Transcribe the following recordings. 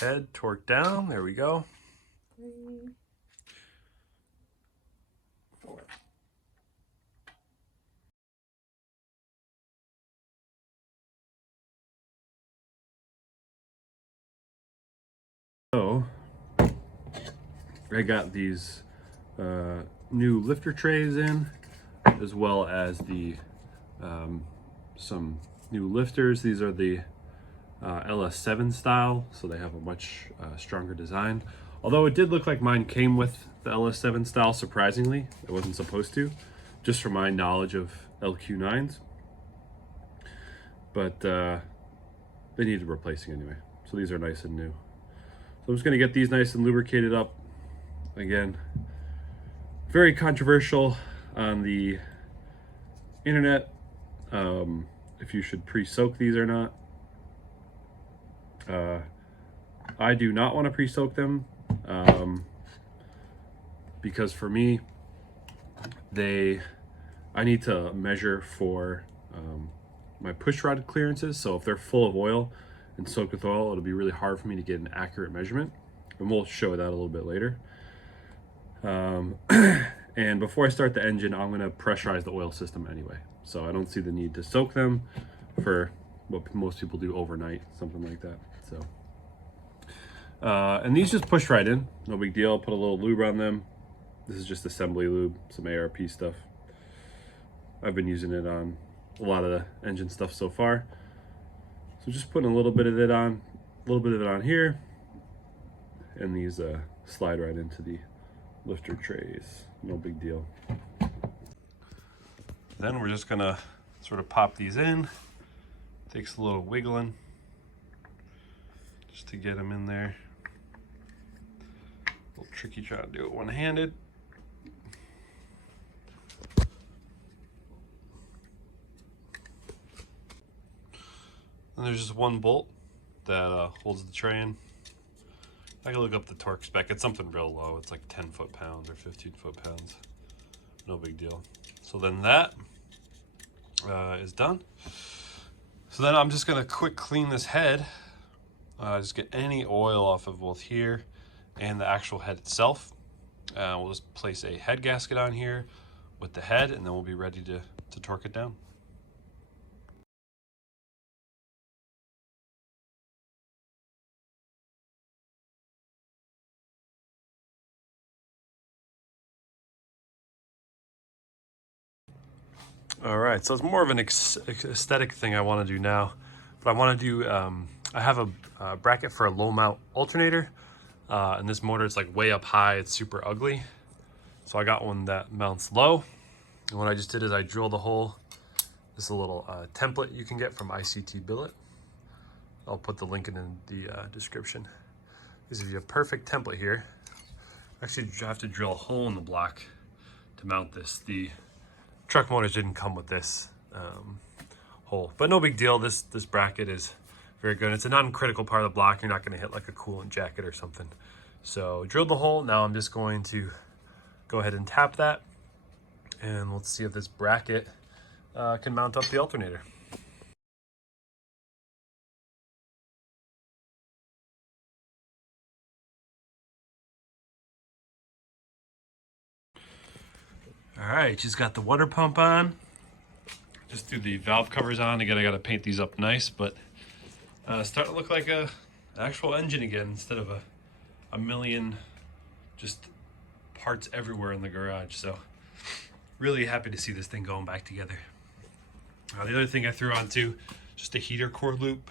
head torque down. There we go. 3, 4. So I got these new lifter trays in, as well as the some new lifters. These are the LS7 style, so they have a much stronger design. Although it did look like mine came with the LS7 style, surprisingly. It wasn't supposed to, just from my knowledge of LQ9s. But they needed replacing anyway, so these are nice and new. So I'm just gonna get these nice and lubricated up. Again, very controversial on the internet, if you should pre-soak these or not. I do not want to pre-soak them, because for me, I need to measure for my push rod clearances. So if they're full of oil and soaked with oil, it'll be really hard for me to get an accurate measurement, and we'll show that a little bit later. And before I start the engine, I'm going to pressurize the oil system anyway, so I don't see the need to soak them for what most people do overnight, something like that. So and these just push right in, no big deal. Put a little lube on them. This is just assembly lube, some ARP stuff. I've been using it on a lot of the engine stuff so far. So just putting a little bit of it on, here, and these slide right into the lifter trays, no big deal. Then we're just gonna sort of pop these in. Takes a little wiggling just to get them in there. A little tricky trying to do it one-handed. And there's just one bolt that holds the tray in. I can look up the torque spec. It's something real low. It's like 10 foot-pounds or 15 foot-pounds. No big deal. So then that is done. So then I'm just gonna quick clean this head. Just get any oil off of both here and the actual head itself. We'll just place a head gasket on here with the head, and then we'll be ready to torque it down. All right, so it's more of an aesthetic thing I want to do now, but I want to do, I have a bracket for a low mount alternator, and this motor is like way up high, it's super ugly. So I got one that mounts low, and what I just did is I drilled a hole. This is a little template you can get from ICT Billet. I'll put the link in the description. This is a perfect template here. Actually, you have to drill a hole in the block to mount this. The truck motors didn't come with this hole, but no big deal. This bracket is very good. It's a non-critical part of the block. You're not going to hit like a coolant jacket or something. So drilled the hole. Now I'm just going to go ahead and tap that, and let's see if this bracket can mount up the alternator. All right, just got the water pump on. Just threw the valve covers on. Again, I got to paint these up nice, but starting to look like an actual engine again, instead of a million just parts everywhere in the garage. So really happy to see this thing going back together. The other thing I threw on too, just a heater core loop.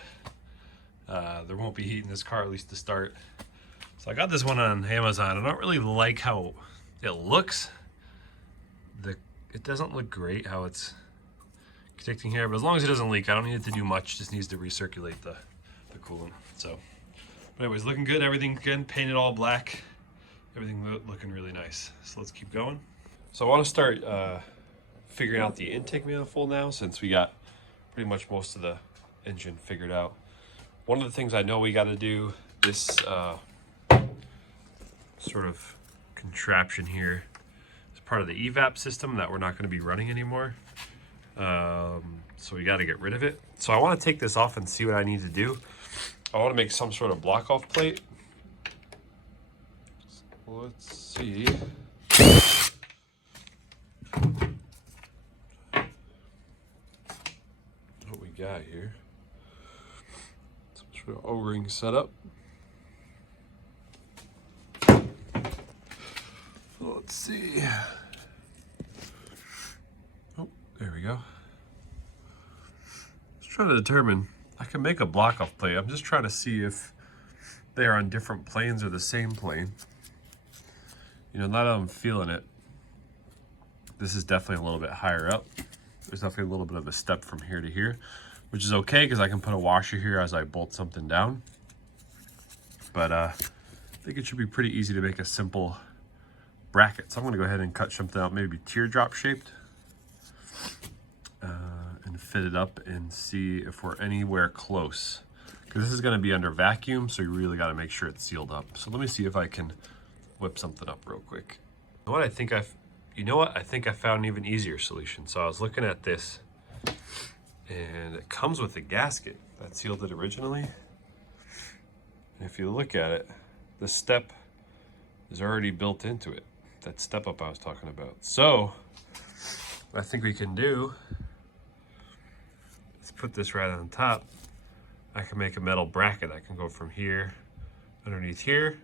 There won't be heat in this car, at least to start. So I got this one on Amazon. I don't really like how it looks. It doesn't look great how it's connecting here, but as long as it doesn't leak, I don't need it to do much. Just needs to recirculate the coolant. So, but anyways, looking good. Everything again painted all black. Everything looking really nice. So let's keep going. So I want to start figuring out the intake manifold now, since we got pretty much most of the engine figured out. One of the things I know we got to do, this sort of contraption here, part of the evap system that we're not going to be running anymore, so we got to get rid of it. So I want to take this off and see what I need to do. I want to make some sort of block off plate. Let's see. What we got here. Some sort of O-ring setup. Let's see. Oh, there we go. Let's try to determine. I can make a block off plate. I'm just trying to see if they are on different planes or the same plane. You know, now that I'm feeling it, this is definitely a little bit higher up. There's definitely a little bit of a step from here to here, which is okay because I can put a washer here as I bolt something down. But I think it should be pretty easy to make a simple bracket. So I'm gonna go ahead and cut something out, maybe teardrop shaped, and fit it up and see if we're anywhere close. Because this is gonna be under vacuum, so you really gotta make sure it's sealed up. So let me see if I can whip something up real quick. You know what? I think I found an even easier solution. So I was looking at this, and it comes with a gasket that sealed it originally. And if you look at it, the step is already built into it. That step up I was talking about. So what I think we can do is put this right on top. I can make a metal bracket. I can go from here underneath here,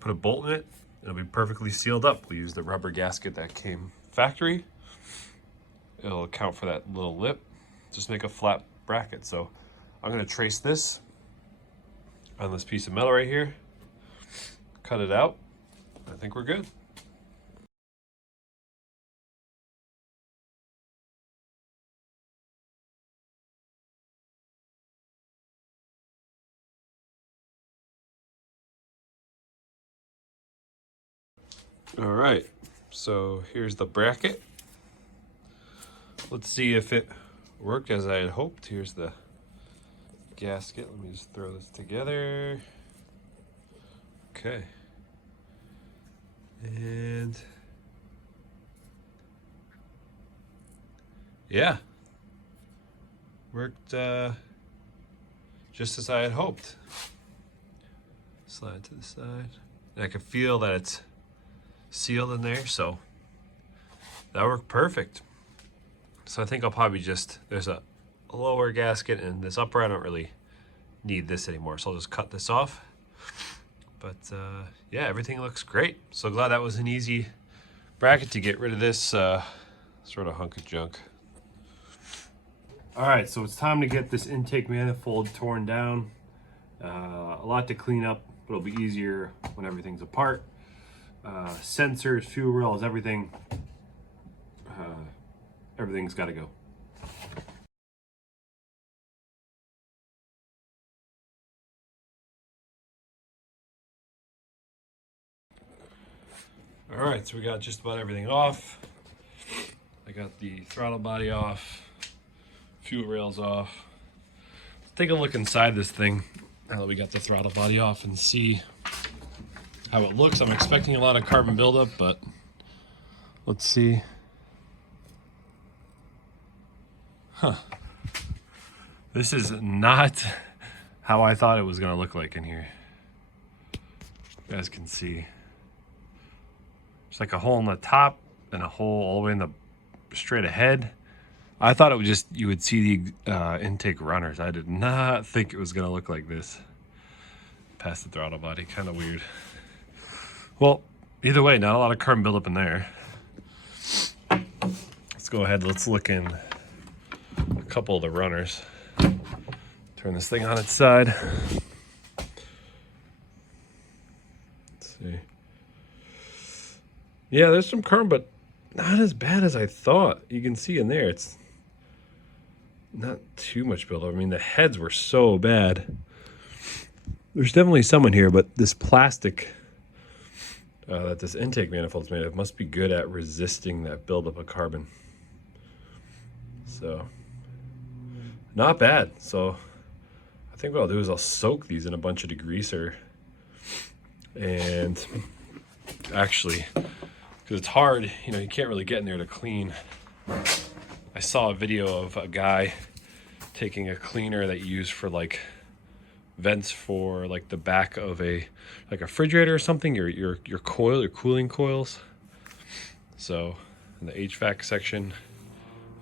put a bolt in it, it'll be perfectly sealed up. We'll use the rubber gasket that came factory. It'll account for that little lip. Just make a flat bracket. So I'm gonna trace this on this piece of metal right here, cut it out. I think we're good. All right, so here's the bracket. Let's see if it worked as I had hoped. Here's the gasket. Let me just throw this together. Okay. And yeah, worked just as I had hoped. Slide to the side. And I can feel that it's sealed in there, so that worked perfect. So I think I'll probably just, there's a lower gasket and this upper, I don't really need this anymore, so I'll just cut this off. But yeah, everything looks great. So glad that was an easy bracket to get rid of this sort of hunk of junk. All right, so it's time to get this intake manifold torn down. A lot to clean up, but it'll be easier when everything's apart. Sensors, fuel rails, everything. Everything's got to go. All right, so we got just about everything off. I got the throttle body off, fuel rails off. Let's take a look inside this thing now that we got the throttle body off and see how it looks. I'm expecting a lot of carbon buildup, but let's see. Huh. This is not how I thought it was gonna look like in here. You guys can see. There's like a hole in the top and a hole all the way in the straight ahead. I thought it would just, you would see the intake runners. I did not think it was gonna look like this. Past the throttle body, kind of weird. Well, either way, not a lot of carbon buildup in there. Let's go ahead, let's look in a couple of the runners. Turn this thing on its side. Let's see. Yeah, there's some carbon, but not as bad as I thought. You can see in there, it's not too much buildup. I mean, the heads were so bad. There's definitely some in here, but this plastic that this intake manifold's made of must be good at resisting that buildup of carbon. So, not bad. So, I think what I'll do is I'll soak these in a bunch of degreaser. And actually, because it's hard, you know, you can't really get in there to clean. I saw a video of a guy taking a cleaner that you use for like vents for like the back of a refrigerator or something, your coil, your cooling coils. So in the HVAC section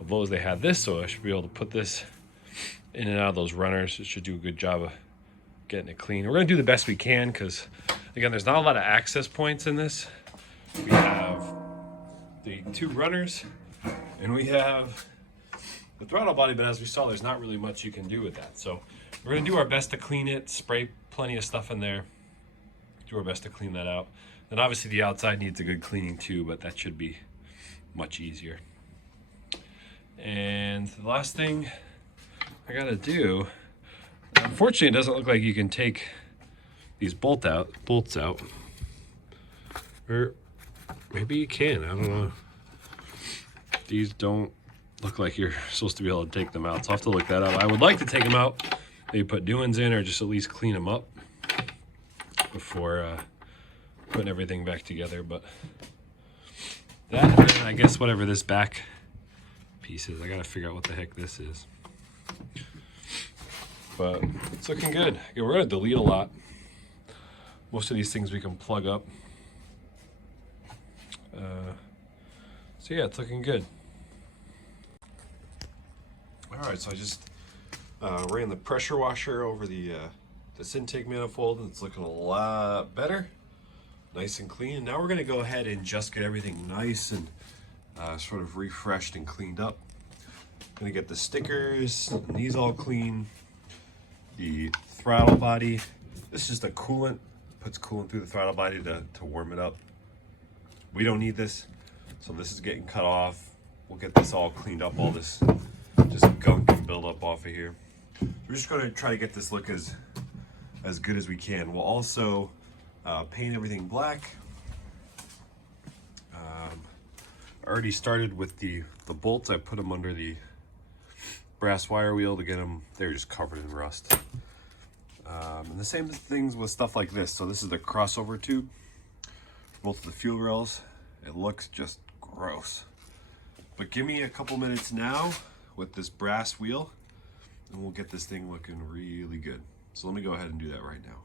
of Lowe's, they had this, so I should be able to put this in and out of those runners. It should do a good job of getting it clean. We're gonna do the best we can because, again, there's not a lot of access points in this. We have the 2 runners and we have the throttle body, but as we saw, there's not really much you can do with that. So we're gonna do our best to clean it, spray plenty of stuff in there, do our best to clean that out. Then obviously the outside needs a good cleaning too, but that should be much easier. And the last thing I gotta do, unfortunately, it doesn't look like you can take these bolts out, or maybe you can, I don't know. These don't look like you're supposed to be able to take them out, so I'll have to look that up. I would like to take them out, maybe put new ones in, or just at least clean them up before putting everything back together. But that, and then I guess whatever this back piece is, I gotta figure out what the heck this is. But it's looking good. Okay, we're gonna delete a lot. Most of these things we can plug up. So yeah, it's looking good. All right, so I just ran the pressure washer over this intake manifold, and it's looking a lot better, nice and clean. Now we're gonna go ahead and just get everything nice and sort of refreshed and cleaned up. Gonna get the stickers, and these all clean. The throttle body, this is just a coolant, puts coolant through the throttle body to warm it up. We don't need this, so this is getting cut off. We'll get this all cleaned up, all this just gunk and build up off of here. We're just gonna try to get this look as good as we can. We'll also paint everything black. I already started with the bolts. I put them under the brass wire wheel to get them, they were just covered in rust. And the same things with stuff like this. So this is the crossover tube, both of the fuel rails. It looks just gross. But give me a couple minutes now with this brass wheel and we'll get this thing looking really good. So let me go ahead and do that right now.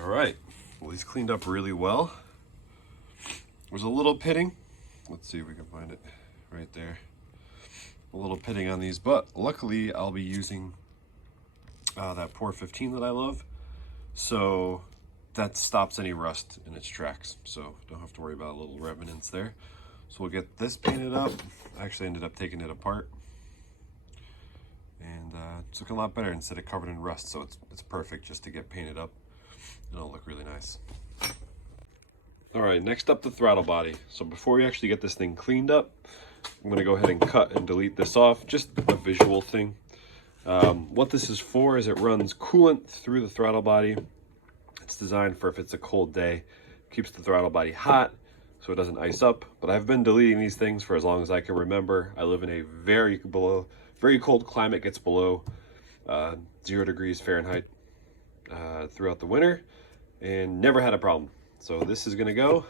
All right, well, these cleaned up really well. There's a little pitting. Let's see if we can find it right there. A little pitting on these, but luckily I'll be using that Pour 15 that I love. So that stops any rust in its tracks. So don't have to worry about little remnants there. So we'll get this painted up. I actually ended up taking it apart. And it's looking a lot better instead of covered in rust. So it's perfect just to get painted up. It'll look really nice. All right, next up, the throttle body. So before we actually get this thing cleaned up, I'm gonna go ahead and cut and delete this off, just a visual thing. What this is for is it runs coolant through the throttle body. It's designed for if it's a cold day, keeps the throttle body hot so it doesn't ice up. But I've been deleting these things for as long as I can remember. I live in a very cold climate, gets below 0 degrees Fahrenheit throughout the winter, and never had a problem. So this is gonna go.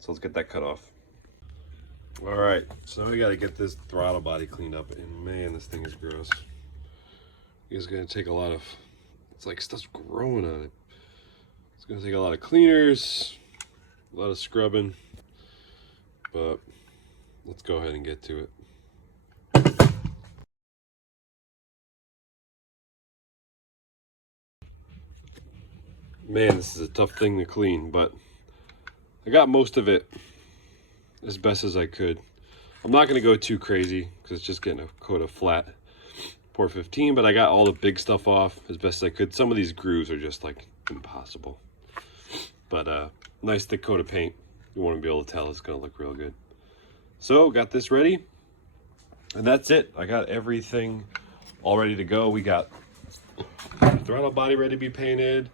So let's get that cut off. All right, so now we gotta get this throttle body cleaned up, and man, this thing is gross. It's gonna take a lot of, it's like stuff's growing on it. It's gonna take a lot of cleaners, a lot of scrubbing, but let's go ahead and get to it. Man, this is a tough thing to clean, but I got most of it as best as I could. I'm not going to go too crazy because it's just getting a coat of flat Pour 15, but I got all the big stuff off as best as I could. Some of these grooves are just like impossible, but nice thick coat of paint. You want to be able to tell it's going to look real good. So got this ready, and that's it. I got everything all ready to go. We got the throttle body ready to be painted,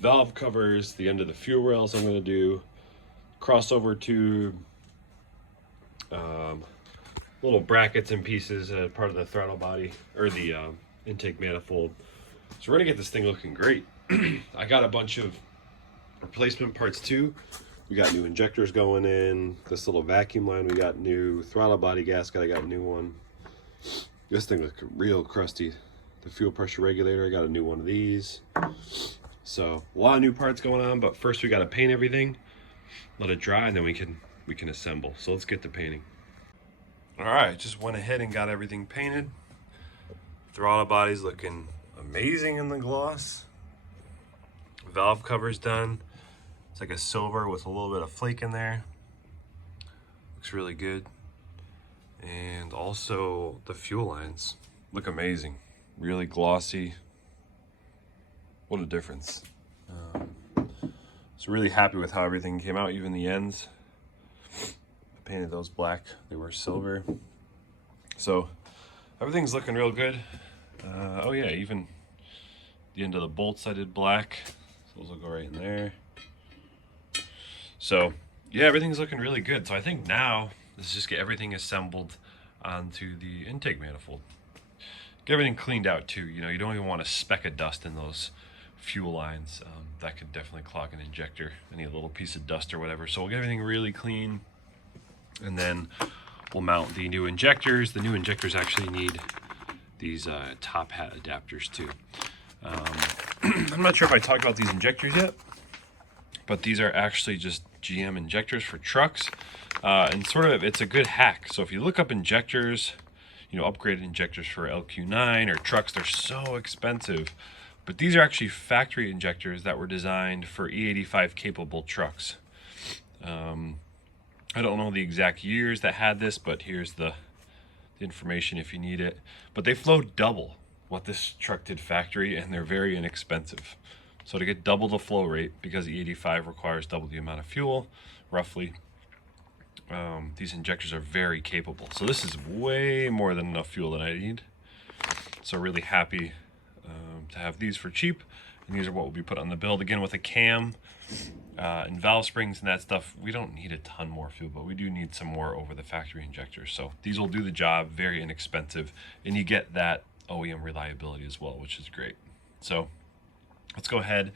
valve covers, the end of the fuel rails I'm going to do, crossover tube, little brackets and pieces part of the throttle body or the intake manifold. So we're gonna get this thing looking great. I got a bunch of replacement parts too. We got new injectors going in. This little vacuum line, we got new throttle body gasket. I got a new one. This thing looks real crusty. The fuel pressure regulator, I got a new one of these. So a lot of new parts going on, but first we got to paint everything, let it dry, and then we can assemble. So let's get to painting. All right, just went ahead and got everything painted. Throttle body's looking amazing in the gloss. Valve cover's done. It's like a silver with a little bit of flake in there. Looks really good. And also the fuel lines look amazing. Really glossy. What a difference. So really happy with how everything came out, even the ends. I painted those black, they were silver. So everything's looking real good. Oh yeah, even the end of the bolts I did black. So those will go right in there. So yeah, everything's looking really good. So I think now let's just get everything assembled onto the intake manifold. Get everything cleaned out too. You know, you don't even want a speck of dust in those fuel lines. That could definitely clog an injector, any little piece of dust or whatever. So we'll get everything really clean, and then we'll mount the new injectors. The new injectors actually need these top hat adapters too. I'm not sure if I talked about these injectors yet, but these are actually just GM injectors for trucks. And sort of, it's a good hack. So if you look up injectors, you know, upgraded injectors for LQ9 or trucks, they're so expensive. But these are actually factory injectors that were designed for E85 capable trucks. I don't know the exact years that had this, but here's the information if you need it. But they flow double what this truck did factory, and they're very inexpensive. So to get double the flow rate, because E85 requires double the amount of fuel, roughly, these injectors are very capable. So this is way more than enough fuel that I need. So really happy to have these for cheap. And these are what will be put on the build. Again, with a cam and valve springs and that stuff, we don't need a ton more fuel, but we do need some more over the factory injectors. So these will do the job, very inexpensive, and you get that OEM reliability as well, which is great. So let's go ahead,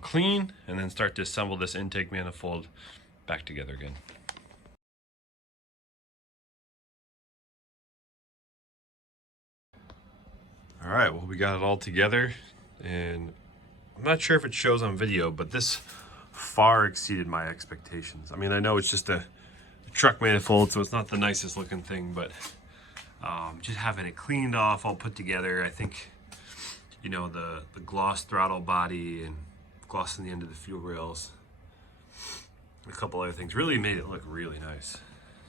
clean, and then start to assemble this intake manifold back together again. All right, well, we got it all together, and I'm not sure if it shows on video, but this far exceeded my expectations. I mean, I know it's just a truck manifold, so it's not the nicest looking thing, but just having it cleaned off, all put together, I think, you know, the gloss throttle body and glossing the end of the fuel rails, a couple other things really made it look really nice.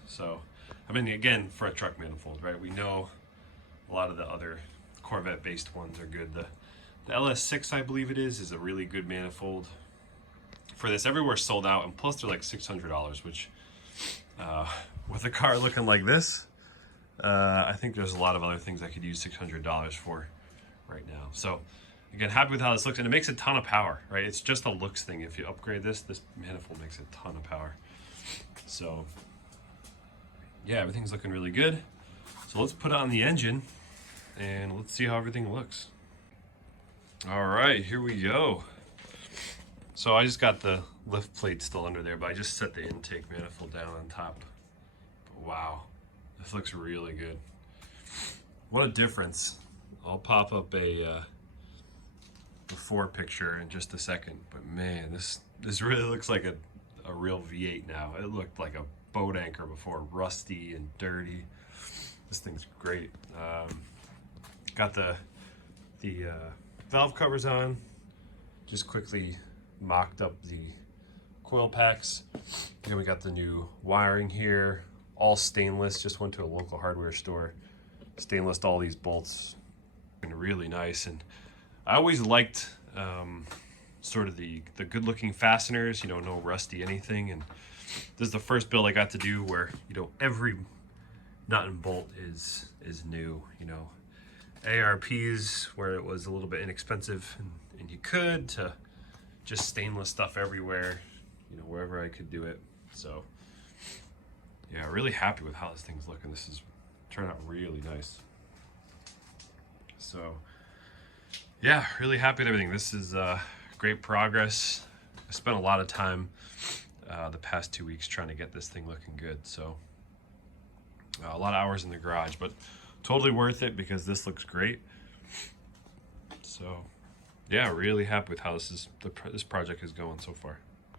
So, I mean, again, for a truck manifold, right? We know a lot of the other Corvette-based ones are good. The LS6, I believe it is a really good manifold. For this, everywhere sold out, and plus they're like $600, which with a car looking like this, I think there's a lot of other things I could use $600 for right now. So again, happy with how this looks, and it makes a ton of power, right? It's just a looks thing. If you upgrade this manifold makes a ton of power. So yeah, everything's looking really good. So let's put it on the engine and let's see how everything looks. All right, here we go. So I just got the lift plate still under there, but I just set the intake manifold down on top. But wow, this looks really good. What a difference. I'll pop up a before picture in just a second, but man, this really looks like a real V8 now. It looked like a boat anchor before, rusty and dirty. This thing's great. Got the valve covers on. Just quickly mocked up the coil packs. Then we got the new wiring here, all stainless. Just went to a local hardware store, stainless all these bolts, and really nice. And I always liked sort of the good looking fasteners, you know, no rusty anything. And this is the first build I got to do where, you know, every nut and bolt is new, you know. ARPs where it was a little bit inexpensive and you could, to just stainless stuff everywhere, you know, wherever I could do it. So yeah, really happy with how this thing's looking. This is turned out really nice. So yeah, really happy with everything. This is great progress, spent a lot of time the past 2 weeks trying to get this thing looking good. So a lot of hours in the garage, but totally worth it because this looks great. So yeah, really happy with how this project is going so far.